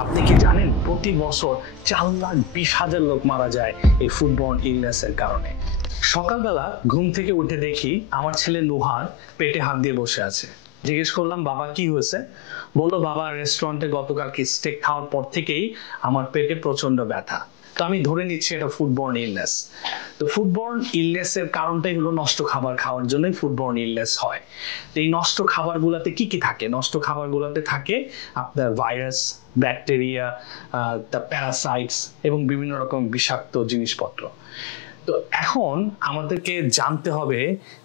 আপনি কি জানেন প্রতি বছর 4,20,000 লোক মারা যায় এই ফুডবর্ন ইলনেসের কারণে? সকালবেলা ঘুম থেকে উঠে দেখি আমার ছেলে নুহার পেটে হাত দিয়ে বসে আছে। জিজ্ঞেস করলাম, বাবা কি হয়েছে? বললো, বাবা রেস্টুরেন্টে গতকালকে স্টেক খাওয়ার পর থেকেই আমার পেটে প্রচন্ড ব্যথা। তো আমি ধরে নিচ্ছি এটা ফুডবর্ন ইলনেস। তো ফুডবর্ন ইলনেসের কারণটাই হলো নষ্ট খাবার খাওয়ার জন্যই ফুডবর্ন ইলনেস হয়। তো এই নষ্ট খাবারগুলোতে কি কি থাকে? নষ্ট খাবারগুলোতে থাকে আপনার ভাইরাস, ব্যাকটেরিয়া, প্যারাসাইটস এবং বিভিন্ন রকম বিষাক্ত জিনিসপত্র। তো এখন আমাদেরকে জানতে হবে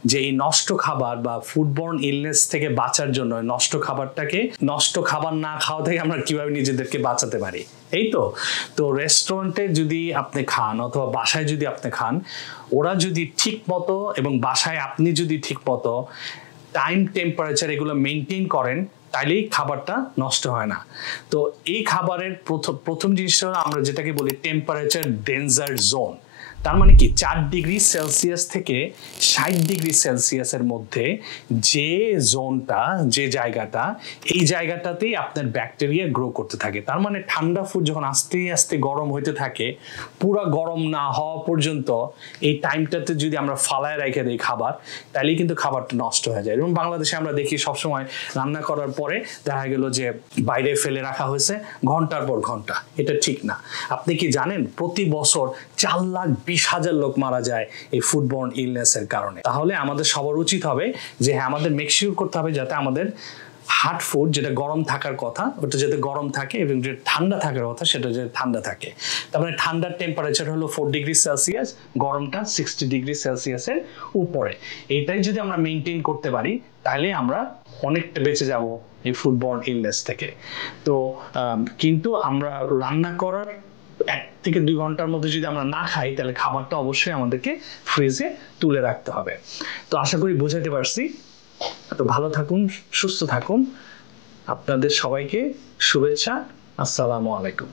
যে এই নষ্ট খাবার বা ফুডবর্ন ইলনেস থেকে বাঁচার জন্য নষ্ট খাবারটাকে, নষ্ট খাবার না খাওয়া থেকে আমরা কিভাবে নিজেদেরকে বাঁচাতে পারি। এই তো তো রেস্টুরেন্টে যদি আপনি খান অথবা বাসায় যদি আপনি খান, ওরা যদি ঠিক মতো এবং বাসায় আপনি যদি ঠিক মতো টাইম টেম্পারেচার এগুলো মেনটেন করেন, তাইলেই খাবারটা নষ্ট হয় না। তো এই খাবারের প্রথম জিনিসটা হলো আমরা যেটাকে বলি টেম্পারেচার ডেঞ্জার জোন। তার মানে কি 4 ডিগ্রি সেলসিয়াস থেকে 60 ডিগ্রি সেলসিয়াসের মধ্যে যে জোনটা, যে জায়গাটা, এই জায়গাটাতেই আপনার ব্যাকটেরিয়া গ্রো করতে থাকে। তার মানে ঠান্ডা ফুড যখন আস্তে আস্তে গরম হইতে থাকে, পুরো গরম না হওয়া পর্যন্ত এই টাইমটাতে যদি আমরা ফালায় রেখে দিই খাবার, তাহলেই কিন্তু খাবারটা নষ্ট হয়ে যায়। এবং বাংলাদেশে আমরা দেখি সবসময় রান্না করার পরে দেখা গেল যে বাইরে ফেলে রাখা হয়েছে ঘন্টার পর ঘন্টা। এটা ঠিক না। আপনি কি জানেন প্রতি বছর 4,20,000 লোক মারা যায় এই ফুডবর্ন ইলনেসের কারণে? তাহলে আমাদের সবার উচিত হবে যে হ্যাঁ, আমাদের মেকশিওর করতে হবে যাতে আমাদের হার্ড ফুড যেটা গরম থাকার কথা ওটা যাতে গরম থাকে এবং যেটা ঠান্ডা থাকার কথা সেটা যাতে ঠান্ডা থাকে। তার মানে ঠান্ডার টেম্পারেচার হলো 4 ডিগ্রি সেলসিয়াস, গরমটা 60 ডিগ্রি সেলসিয়াসের উপরে। এটাই যদি আমরা মেনটেন করতে পারি তাহলে আমরা অনেকটা বেঁচে যাব এই ফুডবর্ন ইলনেস থেকে। তো কিন্তু আমরা রান্না করার 1 থেকে 2 ঘন্টার মধ্যে যদি আমরা না খাই, তাহলে খাবারটা অবশ্যই আমাদেরকে ফ্রিজে তুলে রাখতে হবে। তো আশা করি বোঝাতে পারছি। তো ভালো থাকুন, সুস্থ থাকুন। আপনাদের সবাইকে শুভেচ্ছা। আসসালামু আলাইকুম।